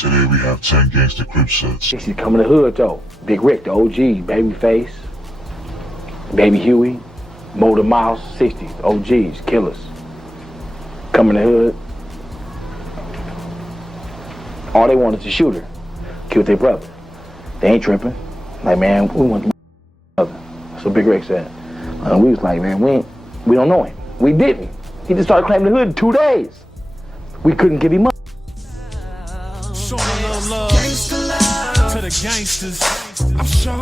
Today we have 10 Gangster Crip sets. 60 coming to the hood though. Big Rick, the OG, Babyface, Baby Huey, Motor Mouse, 60s, OGs, killers. Coming to the hood. All they want is a shooter. Kill their brother. They ain't tripping. Like, man, we want the brother. That's what Big Rick said. And we was like, man, we don't know him. We didn't. He just started claiming the hood in 2 days. We couldn't give him up. Showing a little love to the gangsters,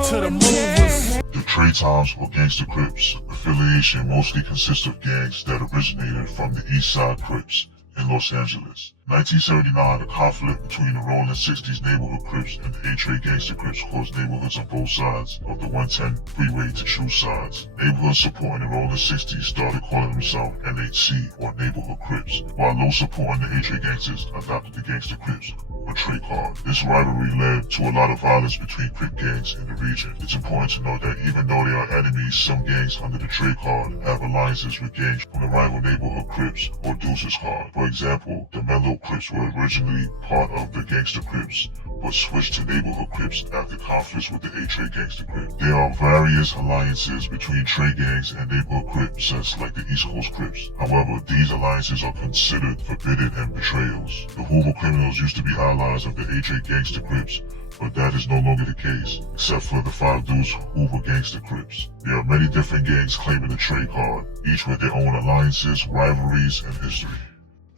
to the movers. The Trade Times or Gangster Crips affiliation mostly consists of gangs that originated from the East Side Crips in Los Angeles. 1979, a conflict between the rolling 60s neighborhood Crips and the A-Trade Gangster Crips caused neighborhoods on both sides of the 110 freeway to choose sides. Neighborhoods supporting the rolling 60s started calling themselves NHC or Neighborhood Crips, while those supporting the A-Trade Gangsters adopted the Gangster Crips or trade card. This rivalry led to a lot of violence between Crip gangs in the region. It's important to note that even though they are enemies, some gangs under the trade card have alliances with gangs from the rival neighborhood Crips or Deuces card. For example, the Menlo Crips were originally part of the Gangster Crips, but switched to neighborhood Crips after conflicts with the A-Trade Gangster Crips. There are various alliances between trade gangs and neighborhood Crips, such like the East Coast Crips. However, these alliances are considered forbidden and betrayals. The Hoover criminals used to be allies of the A-Trade Gangster Crips, but that is no longer the case, except for the 5 Deuce Hoover Gangster Crips. There are many different gangs claiming the trade card, each with their own alliances, rivalries, and history.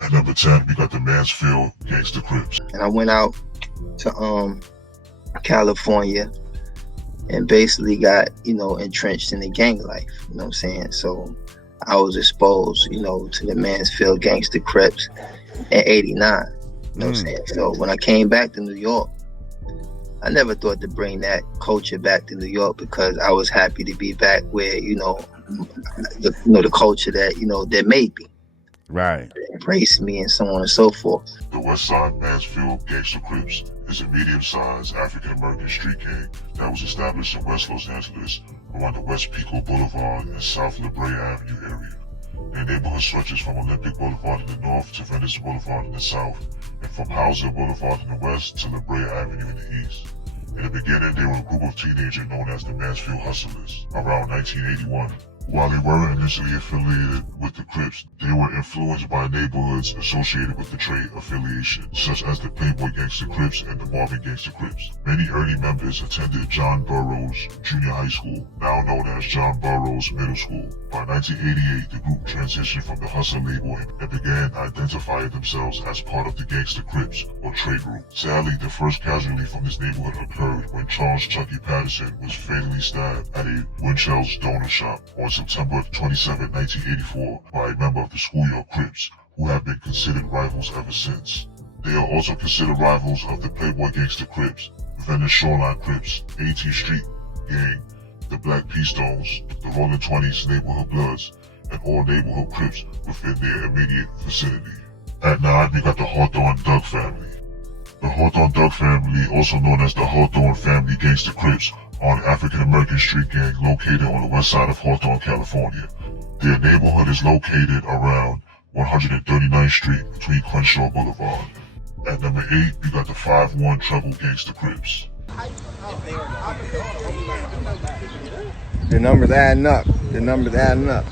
At number 10, we got the Mansfield Gangster Crips. And I went out to California and basically got, entrenched in the gang life, you know what I'm saying? So I was exposed, to the Mansfield Gangster Crips in 89, you know what I'm saying? So when I came back to New York, I never thought to bring that culture back to New York because I was happy to be back where, the culture that, that made me. Right. Embrace me and so on and so forth. The Westside Mansfield Gangster Crips is a medium-sized African-American street gang that was established in West Los Angeles around the West Pico Boulevard and South La Brea Avenue area. Their neighborhood stretches from Olympic Boulevard in the north to Venice Boulevard in the south, and from Hauser Boulevard in the west to La Brea Avenue in the east. In the beginning, they were a group of teenagers known as the Mansfield Hustlers. Around 1981, while they weren't initially affiliated with the Crips, they were influenced by neighborhoods associated with the trade affiliation, such as the Playboy Gangster Crips and the Marvin Gangster Crips. Many early members attended John Burroughs Junior High School, now known as John Burroughs Middle School. By 1988, the group transitioned from the Hustle label and began identifying themselves as part of the Gangster Crips, or trade group. Sadly, the first casualty from this neighborhood occurred when Charles Chucky Patterson was fatally stabbed at a Winchel's donor shop on September 27, 1984, by a member of the Schoolyard Crips, who have been considered rivals ever since. They are also considered rivals of the Playboy Gangster Crips, Venice Shoreline Crips, 18th Street Gang, the Black P-Stones, the Rolling 20s Neighborhood Bloods, and all neighborhood Crips within their immediate vicinity. At 9, we got the Hawthorne Doug family. The Hawthorne Doug family, also known as the Hawthorne Family Gangster Crips, are an African-American street gang located on the west side of Hawthorne, California. Their neighborhood is located around 139th Street between Crenshaw Boulevard. At number 8, we got the 5-1 Treble Gangster Crips. The numbers adding up. The numbers adding up.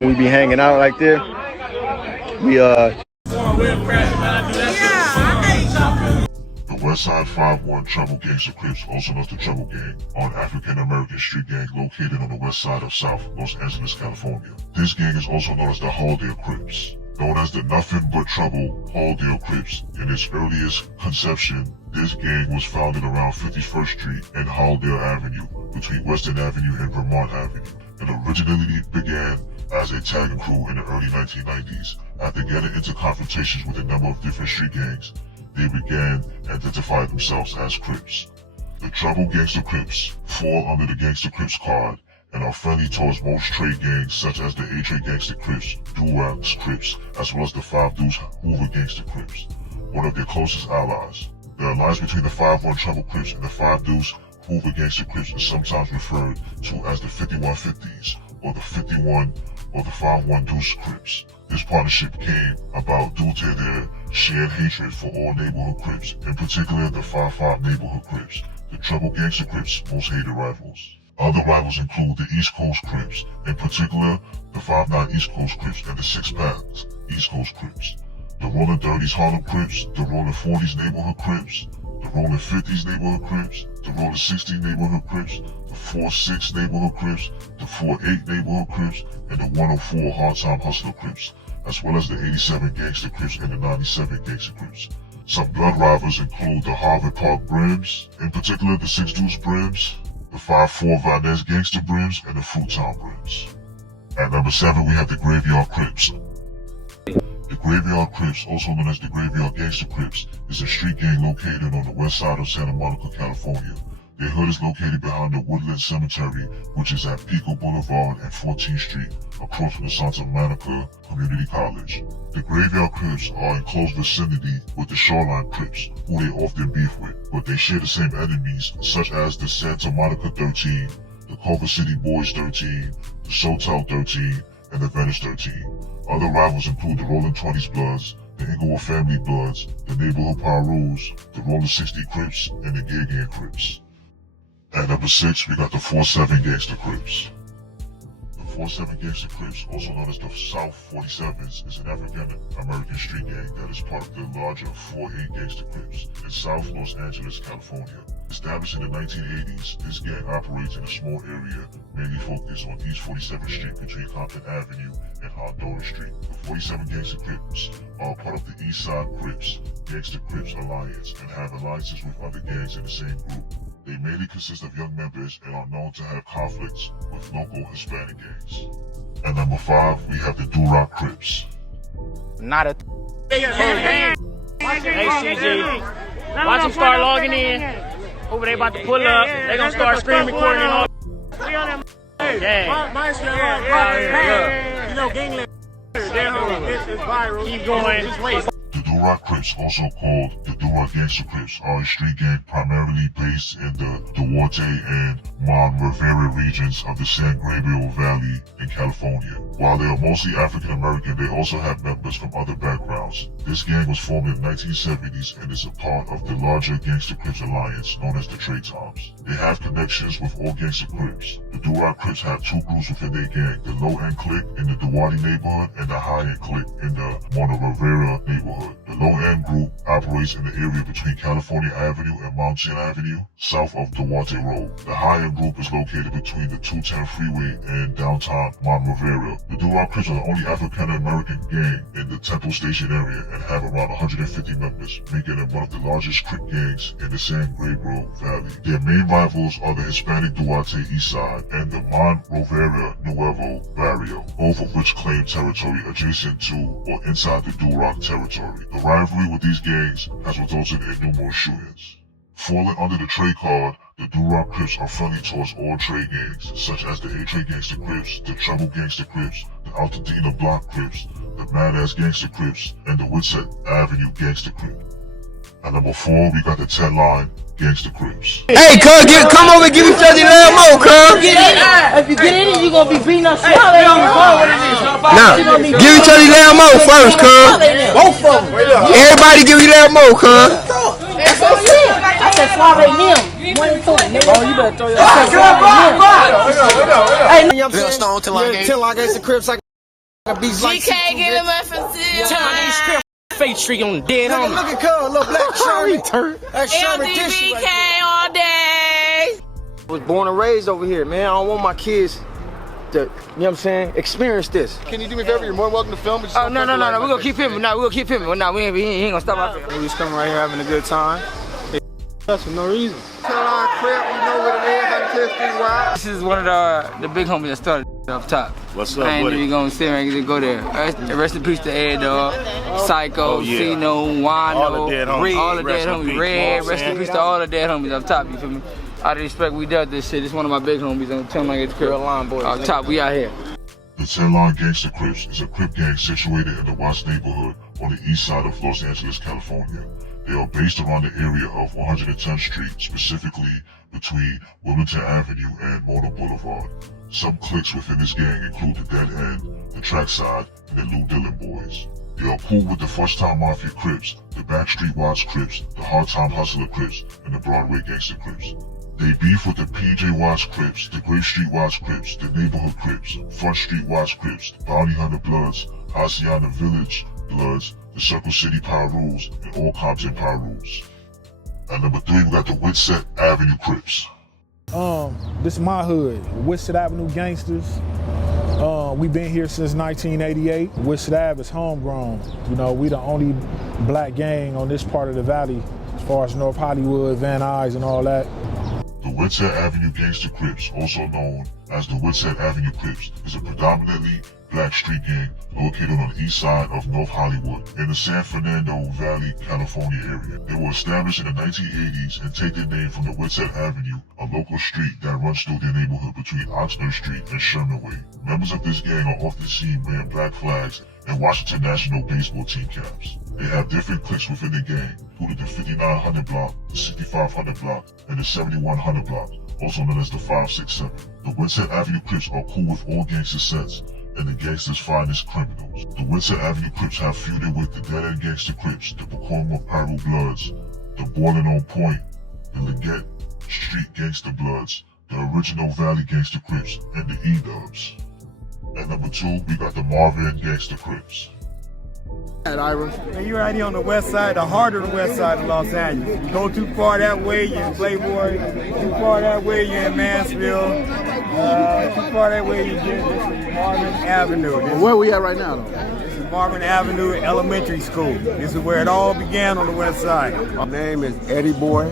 We be hanging out like this. The Westside 5-1 Treble Gangster Crips, also known as the Treble Gang, are an African-American street gang located on the west side of South Los Angeles, California. This gang is also known as the Halldale Crips. Known as the Nothing But Trouble Halldale Crips, in its earliest conception, this gang was founded around 51st Street and Halldale Avenue, between Western Avenue and Vermont Avenue. It originally began as a tagging crew in the early 1990s. After getting into confrontations with a number of different street gangs, they began identifying themselves as Crips. The Treble Gangster Crips fall under the Gangster Crips card and are friendly towards most trade gangs such as the A-Trade Gangster Crips, Durax Crips, as well as the 5 Deuce Hoover Gangster Crips, one of their closest allies. The alliance between the 5-1 Treble Crips and the 5 Deuce Hoover Gangster Crips is sometimes referred to as the 5150s, or the 51 or the 5-1 Deuce Crips. This partnership came about due to their shared hatred for all neighborhood Crips, in particular the 5-5 neighborhood Crips, the Trouble Gangster Crips' most hated rivals. Other rivals include the East Coast Crips, in particular the 5-9 East Coast Crips and the 6-Pack East Coast Crips, the Rollin' 30s Harlem Crips, the Rollin' 40s neighborhood Crips, the Rollin' 50s neighborhood Crips, the Rollin' 60s neighborhood Crips, the 4-6 neighborhood Crips, the 4-8 neighborhood Crips, and the 104 Hard Time Hustler Crips, as well as the 87 Gangster Crips and the 97 Gangster Crips. Some blood rivals include the Harvard Park Brims, in particular the 6 Deuce Brims, the 5-4 Vanez Gangster Brims, and the Fruitown Brims. At number 7, we have the Graveyard Crips. The Graveyard Crips, also known as the Graveyard Gangster Crips, is a street gang located on the west side of Santa Monica, California. Their hood is located behind the Woodland Cemetery, which is at Pico Boulevard and 14th Street, across from the Santa Monica Community College. The Graveyard Crips are in close vicinity with the Shoreline Crips, who they often beef with, but they share the same enemies, such as the Santa Monica 13, the Culver City Boys 13, the Sotel 13, and the Venice 13. Other rivals include the Rollin' 20s Bloods, the Inglewood Family Bloods, the Neighborhood Pyrus, the Rollin' 60 Crips, and the Gay Crips. At number 6, we got the 4-7 Gangster Crips. The 4-7 Gangster Crips, also known as the South 47s, is an African-American street gang that is part of the larger 4-8 Gangster Crips in South Los Angeles, California. Established in the 1980s, this gang operates in a small area, mainly focused on East 47th Street between Compton Avenue and Honduras Street. The 47 Gangster Crips are part of the East Side Crips, Gangster Crips Alliance, and have alliances with other gangs in the same group. They mainly consist of young members and are known to have conflicts with local Hispanic gangs. At number 5, we have the Rock Crips. Not a Hey CG, watch them start logging in. Over they about to pull up, they gonna start screen recording and all. You know, gangland. This is viral. Keep going. Just wait. The Rock Crips, also called the Rock Gangster Crips, are a street gang primarily based in the Duarte and Mon Rivera regions of the San Gabriel Valley in California. While they are mostly African American, they also have members from other backgrounds. This gang was formed in the 1970s and is a part of the larger Gangster Crips alliance known as the Trade Toms. They have connections with all Gangster Crips. The Rock Crips have 2 groups within their gang, the Low End Clique in the Duarte neighborhood and the High End Clique in the Mon Rivera neighborhood. The Low End group operates in the area between California Avenue and Mountain Avenue, south of Duarte Road. The High End group is located between the 210 freeway and downtown Mon Rivera. The Rock Crips are the only African-American gang in the Temple Station area and have around 150 members, making them one of the largest Crip gangs in the San Gabriel Valley. Their main rivals are the Hispanic Duarte East Side and the Mon Rivera Nuevo Barrio, both of which claim territory adjacent to or inside the Rock territory. The rivalry with these gangs has resulted in numerous shootings. Falling under the trade card, the Rock Crips are friendly towards all trade gangs, such as the A-Trade Gangster Crips, the Trouble Gangster Crips, the Altadena Block Crips, the Mad-Ass Gangster Crips, and the Westside Avenue Gangster Crip. At number 4, we got the 10 Line Gangster Crips. Hey, cuz, come over and give me 30 lamb more, cuz. If you get in it, you gonna be beating up shit. Nah, give me 30 lamb more first, cuz. Both of them. Everybody give me lamb more, cuz. I said Suave Nim. 1 and 2. Oh, you better throw your Hey, no, Real stone till I get 10 Line Gangster Crips like a beast like GK get him up from 10 Fake streak on the dead homie. Look at cuz, little black shirt. That's LDBK all day. I was born and raised over here, man. I don't want my kids to, you know what I'm saying, experience this. Can you do me a favor? You're more than welcome to film. Oh, no. We're gonna keep filming. No, we're gonna keep filming. No, he ain't gonna stop out there. We just coming right here having a good time. That's for no reason. Line Crip, you know what it is. This is one of the big homies that started up top. What's up, I ain't buddy? even gonna sit right and go there. Rest in peace to Ed, dog. Psycho, Cino, Wano, All the dead homies. all the dead Rest in homies. peace, Red, you know what rest I'm in peace saying? to all the dead homies up top, you feel me? Out of respect, we dealt this shit. It's one of my big homies on 10 Line Gangster Crips. Up top, we out here. The 10 Line Gangster Crips is a Crip gang situated in the Watts neighborhood on the east side of Los Angeles, California. They are based around the area of 110th Street, specifically between Wilmington Avenue and Mona Boulevard. Some cliques within this gang include the Dead End, the Trackside, and the Lou Dillon Boys. They are cool with the first-time Mafia Crips, the Backstreet Watts Crips, the Hard-Time Hustler Crips, and the Broadway Gangster Crips. They beef with the PJ Watts Crips, the Grape Street Watts Crips, the Neighborhood Crips, Front Street Watts Crips, the Bounty Hunter Bloods, Hacienda Village Bloods, the Circle City Pyrus, and all Compton Pyrus. At number 3, we got the Westside Avenue Crips. This is my hood, Westside Avenue Gangsters. We've been here since 1988. Westside Ave is homegrown. You know, we the only black gang on this part of the valley, as far as North Hollywood, Van Nuys, and all that. The Westside Avenue Gangster Crips, also known as the Westside Avenue Crips, is a predominantly black street gang located on the east side of North Hollywood in the San Fernando Valley, California area. They were established in the 1980s and take their name from the Westside Avenue, a local street that runs through their neighborhood between Oxnard Street and Sherman Way. Members of this gang are often seen wearing black flags and Washington National baseball team caps. They have different cliques within the gang, including the 5900 block, the 6500 block, and the 7100 block, also known as the 567. The Westside Avenue Crips are cool with all gangster sets and the gangsters' finest criminals. The Westside Avenue Crips have feuded with the Dead End Gangster Crips, the Pacoima Pyro Bloods, the Boiling on Point, the Leggett Street Gangster Bloods, the original Valley Gangster Crips, and the E-Dubs. At number 2, we got the Marvin Gangster Crips. You're right here on the west side, the heart of the west side of Los Angeles. You go too far that way, you're in Playboy. Too far that way, you're in Mansfield. Too far that way, you get this is Marvin Avenue. Where we at right now, though? This is Marvin Avenue Elementary School. This is where it all began on the west side. My name is Eddie Boy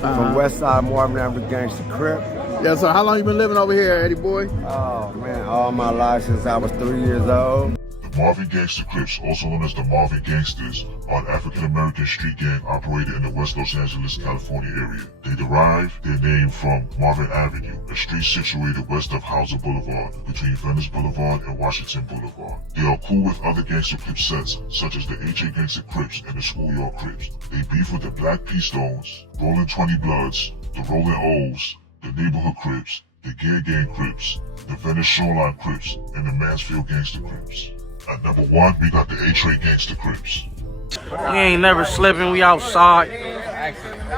from Westside Marvin Avenue Gangster Crip. Yeah, so how long you been living over here, Eddie boy? Oh man, all my life since I was 3 years old. The Marvin Gangster Crips, also known as the Marvin Gangsters, are an African-American street gang operated in the West Los Angeles, California area. They derive their name from Marvin Avenue, a street situated west of Hauser Boulevard, between Venice Boulevard and Washington Boulevard. They are cool with other gangster Crip sets, such as the HA Gangster Crips and the Schoolyard Crips. They beef with the Black P-Stones, Rolling 20 Bloods, the Rolling O's, the Neighborhood Crips, the Gang Crips, the Venice Shoreline Crips, and the Mansfield Gangster Crips. At number 1, we got the A-Tray Gangster Crips. We ain't never slipping, we outside,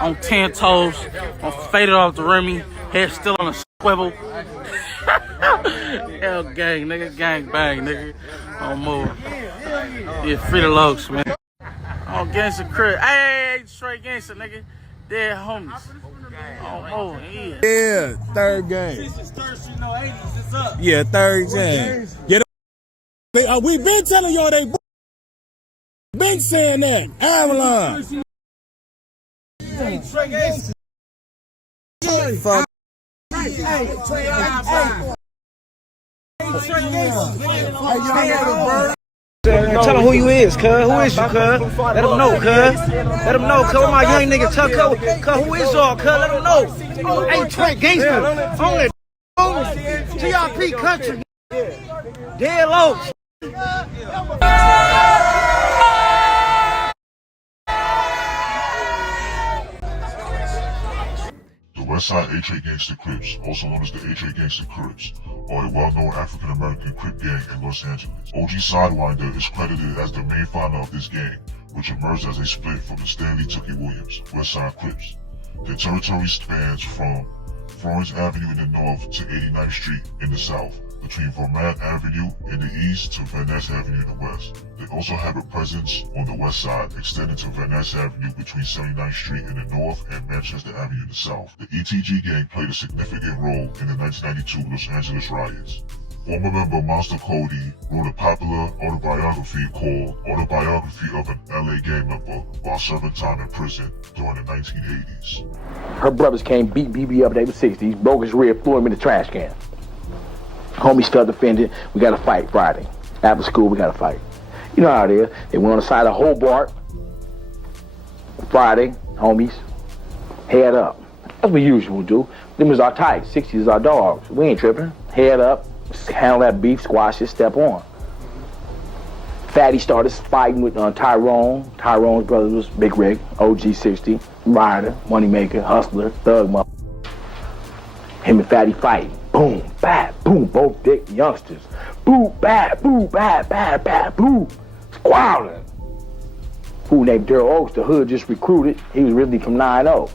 on 10 toes, on faded off the Remy, head still on a swivel. Hell gang, nigga, gang bang, nigga, on move. Yeah, free the locs, man. On Gangster Crip, hey, straight gangster, nigga, dead homies. Oh, yeah. Yeah, third game. This is third street, no 80s, it's up. Yeah, third game. Yeah, we been telling y'all they been saying that. Avalon. Fuck. Tell them who you is, cuz. Who is you, cuz? Let them know, cuz. Let them know, cuz. Where my young nigga tell cuz who is y'all, cuz? Let them know. Hey, Trent Gangster. On it. TRP country. Dead low. The Westside A-Tray Gangster Crips, also known as the A-Tray Gangster Crips, are a well-known African-American Crip gang in Los Angeles. OG Sidewinder is credited as the main founder of this gang, which emerged as a split from the Stanley Tookie Williams Westside Crips. Their territory spans from Florence Avenue in the north to 89th Street in the south, between Vermont Avenue in the east to Van Ness Avenue in the west. They also have a presence on the west side, extending to Van Ness Avenue between 79th Street in the north and Manchester Avenue in the south. The ETG gang played a significant role in the 1992 Los Angeles riots. Former member Monster Cody wrote a popular autobiography called Autobiography of an LA Gang Member while serving time in prison during the 1980s. Her brothers came, beat BB up, they were 60s, broke his rear, threw him in the trash can. Homies felt offended, we got to fight Friday. After school, we got to fight. You know how it is. They went on the side of Hobart. Friday, homies, head up. That's what we usually do. Them is our type, 60s is our dogs. We ain't tripping. Head up, handle that beef, squash it, step on. Fatty started fighting with Tyrone. Tyrone's brother was Big Rick, OG 60, rider, moneymaker, hustler, thug mother. Him and Fatty fighting. Boom, bad, boom, both dick youngsters. Boo, bad, boo, bad, bad, bad, boo. squalling. Who named Daryl Oaks, the hood just recruited. He was originally from 9-0.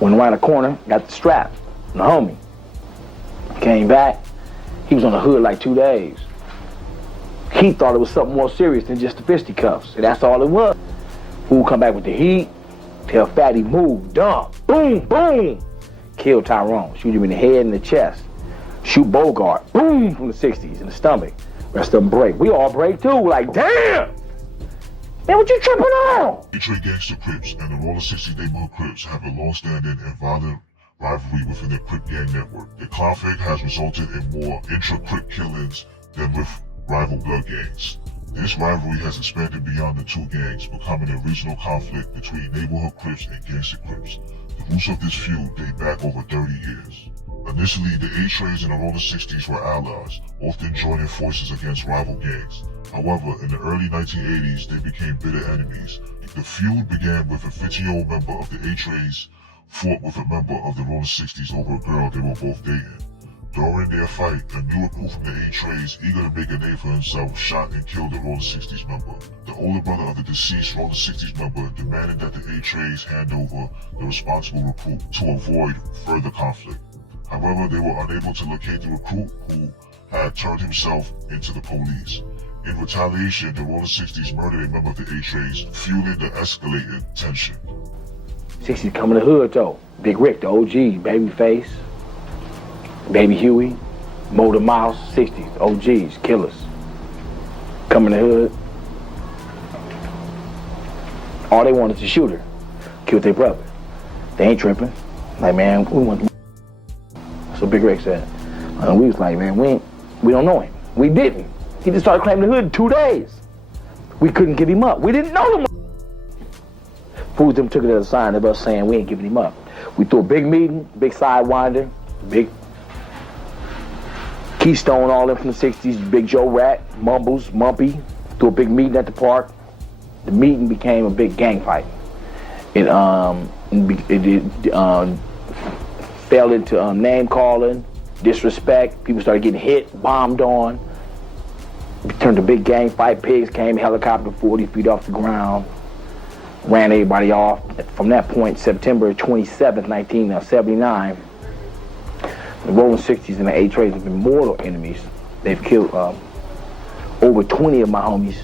Went around the corner, got the strap, the homie. Came back, he was on the hood like 2 days. He thought it was something more serious than just the fisticuffs, and that's all it was. Who come back with the heat, tell Fatty move, dump, boom, boom. Kill Tyrone, shoot him in the head and the chest. Shoot Bogart, boom, from the 60s in the stomach. Rest of them break. We all break too, like damn! Man, what you tripping on? Detroit Gangster Crips and the Roller 60 Neighborhood Crips have a long-standing and violent rivalry within the Crip gang network. The conflict has resulted in more intra-Crip killings than with rival blood gangs. This rivalry has expanded beyond the two gangs, becoming a regional conflict between Neighborhood Crips and Gangster Crips. The roots of this feud date back over 30 years. Initially, the A-Trays and the Roller 60s were allies, often joining forces against rival gangs. However, in the early 1980s, they became bitter enemies. The feud began with a 15-year-old member of the A-Trays fought with a member of the Roller 60s over a girl they were both dating. During their fight, a new recruit from the A-Trays, eager to make a name for himself, shot and killed the Roller 60s member. The older brother of the deceased Roller 60s member demanded that the A-Trays hand over the responsible recruit to avoid further conflict. However, they were unable to locate the recruit who had turned himself into the police. In retaliation, the Roller 60s murdered a member of the A-Trays, fueling the escalated tension. 60s coming to the hood though. Big Rick, the OG, Babyface, Baby Huey, Motor Mouse, 60s, OGs, killers. Coming to the hood. All they want is a shooter. Killed their brother. They ain't tripping. Like, man, we want the so Big Rick said. We was like, man, we don't know him. We didn't. He just started claiming the hood in 2 days. We couldn't give him up. We didn't know him. Fools them took it as a sign of us saying we ain't giving him up. We threw a big meeting, big sidewinder, big Keystone, all them from the 60s, Big Joe Rat, Mumbles, Mumpy, threw a big meeting at the park. The meeting became a big gang fight. It fell into name calling, disrespect. People started getting hit, bombed on. It turned to big gang fight. Pigs came, helicopter 40 feet off the ground, ran everybody off. From that point, September 27th, 1979, the Rolling 60s and the A-Trays have been mortal enemies. They've killed over 20 of my homies,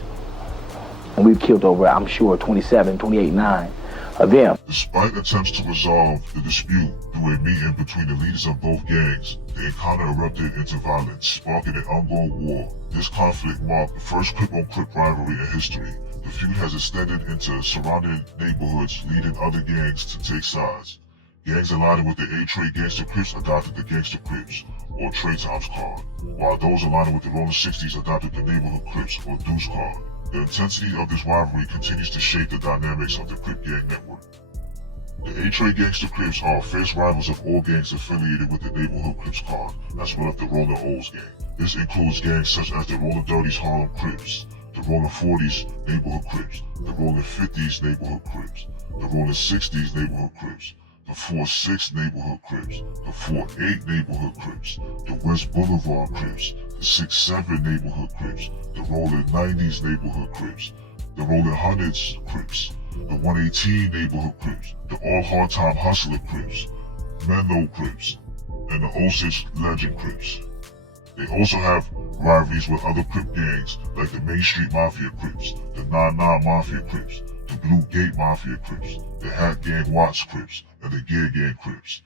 and we've killed over, I'm sure, 27, 28, 9 of them. Despite attempts to resolve the dispute through a meeting between the leaders of both gangs, the encounter erupted into violence, sparking an ongoing war. This conflict marked the first Crip-on-Crip rivalry in history. The feud has extended into surrounding neighborhoods, leading other gangs to take sides. Gangs aligning with the A-Tray Gangster Crips adopted the Gangster Crips, or Trey Times card, while those aligning with the Roller 60s adopted the Neighborhood Crips, or Deuce card. The intensity of this rivalry continues to shape the dynamics of the Crip gang network. The A-Tray Gangster Crips are fierce rivals of all gangs affiliated with the Neighborhood Crips card, as well as the Roller O's gang. This includes gangs such as the Roller 30s Harlem Crips, the Roller 40s Neighborhood Crips, the Roller 50s Neighborhood Crips, the Roller 60s Neighborhood Crips, the 4-6 Neighborhood Crips, the 4-8 Neighborhood Crips, the West Boulevard Crips, the 6-7 Neighborhood Crips, the Roller 90s Neighborhood Crips, the Roller 100s Crips, the 118 Neighborhood Crips, the All Hard Time Hustler Crips, Menlo Crips, and the 06 Legend Crips. They also have rivalries with other Crip gangs like the Main Street Mafia Crips, the 9-9 Mafia Crips, the Blue Gate Mafia Crips, the Hat Gang Watts Crips, and the Gear Gang Crips.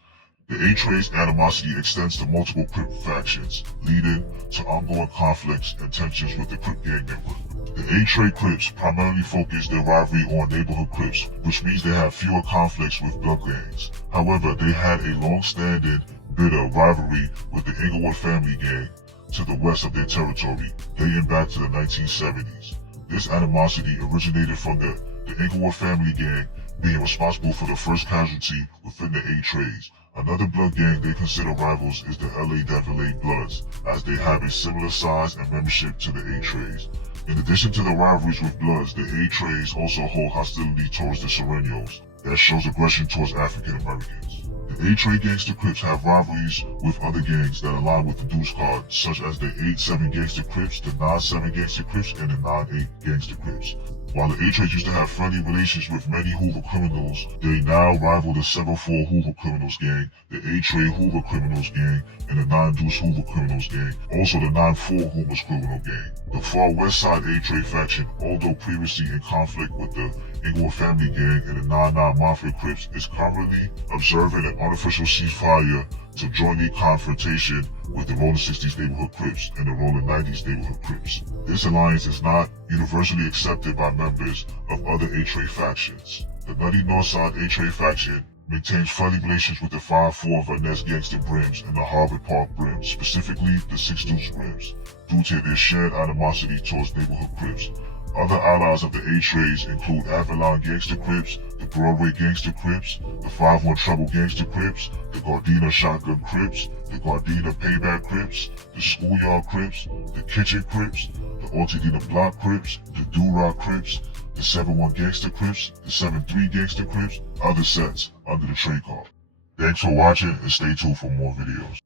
The A-Tray's animosity extends to multiple Crip factions, leading to ongoing conflicts and tensions with the Crip gang network. The A-Tray Crips primarily focus their rivalry on Neighborhood Crips, which means they have fewer conflicts with blood gangs. However, they had a long-standing, bitter rivalry with the Inglewood family gang to the west of their territory, dating back to the 1970s. This animosity originated from the Inglewood family gang being responsible for the first casualty within the A-Trays. Another blood gang they consider rivals is the LA Devil Bloods, as they have a similar size and membership to the A-Trays. In addition to the rivalries with Bloods, the A-Trays also hold hostility towards the Serenos. that shows aggression towards African Americans. The A-Trade Gangster Crips have rivalries with other gangs that align with the Deuce Card, such as the 8-7 Gangster Crips, the 9-7 Gangster Crips, and the 9-8 Gangster Crips. While the A-Trades used to have friendly relations with many Hoover criminals, they now rival the 7-4 Hoover Criminals Gang, the A-Trade Hoover Criminals Gang, and the 9-Deuce Hoover Criminals Gang, also the 9-4 Hoover's Criminal Gang. The far Westside A-Trade faction, although previously in conflict with the Inglewood Family Gang and the 9-9 Mansfield Crips, is currently observing an unofficial ceasefire to jointly confrontation with the Rolling 60s Neighborhood Crips and the Rolling 90s Neighborhood Crips. This alliance is not universally accepted by members of other A-Trade factions. The Nutty Northside A-Trade faction maintains friendly relations with the 5-4 Van Ness Gangster Brims and the Harvard Park Brims, specifically the 6 Deuce Brims, due to their shared animosity towards Neighborhood Crips. Other allies of the A-Trades include Avenue Gangster Crips, the Broadway Gangster Crips, the 5-1 Trouble Gangster Crips, the Gardena Shotgun Crips, the Gardena Payback Crips, the Schoolyard Crips, the Kitchen Crips, the Altadena Block Crips, the Do-Rock Crips, the 7-1 Gangster Crips, the 7-3 Gangster Crips, other sets under the trade card. Thanks for watching and stay tuned for more videos.